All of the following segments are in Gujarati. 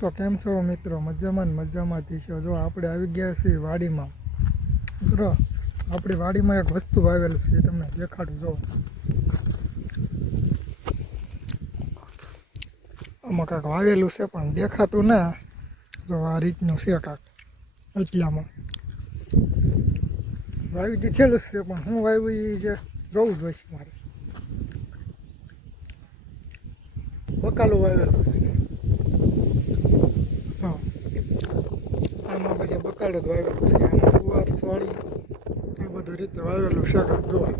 તો કેમ છો મિત્રો? મજામાંથી છો? જો આપણે આવી ગયા છીએ વાડીમાં. મિત્રો આપણી વાડીમાં એક વસ્તુ વાવેલું છે, તમને દેખાડું. જો આમાં કાંક વાવેલું છે પણ દેખાતું ના. જો આ રીતનું છે કાંક, એટલામાં વાવી દીધેલું છે પણ હું વાવ્યું એ જે જોવું જોઈશે મારે. બકાલું વાવેલું છે. હા, આમાં પછી બકાલું જ વાવેલું છે. આમાં ગુવાર સોળી એ બધું રીતે વાવેલું છે. જોવા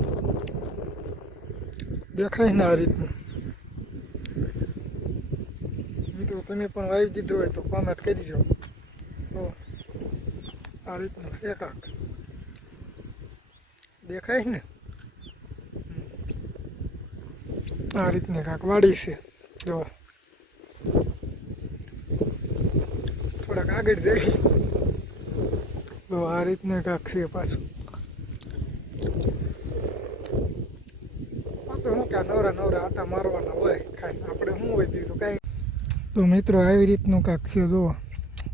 દેખાય ને આ રીતનું. મિત્રો તમે પણ વાવી દીધું હોય તો કોમેન્ટ કરજો. તો આ રીતનું છે કાંક, દેખાય ને? આ રીતની કાંક વાડી છે. જો થોડાક આગળ જઈ તો આ રીતને કાંક છે પાછું. તો શું કે નવરા આટા મારવાના હોય ખાઈને, આપણે શું હોય બીજું કાંઈ. તો મિત્રો આવી રીતનું કાંક છે. જુઓ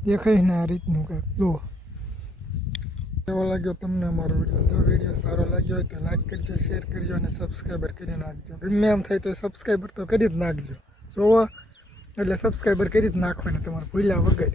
દેખાય ને આ રીતનું કાંક. જુઓ કેવો લાગ્યો તમને અમારો વિડીયો? જો વિડીયો સારો લાગ્યો હોય તો લાઈક કરજો, શેર કરજો અને સબસ્ક્રાઈબર કરી નાખજો. ગમે એમ થાય તો સબસ્ક્રાઈબર તો કરી જ નાખજો. જોવો એટલે સબસ્ક્રાઈબર કરી જ નાખવાની તમારે ભૂલ્યા વગર.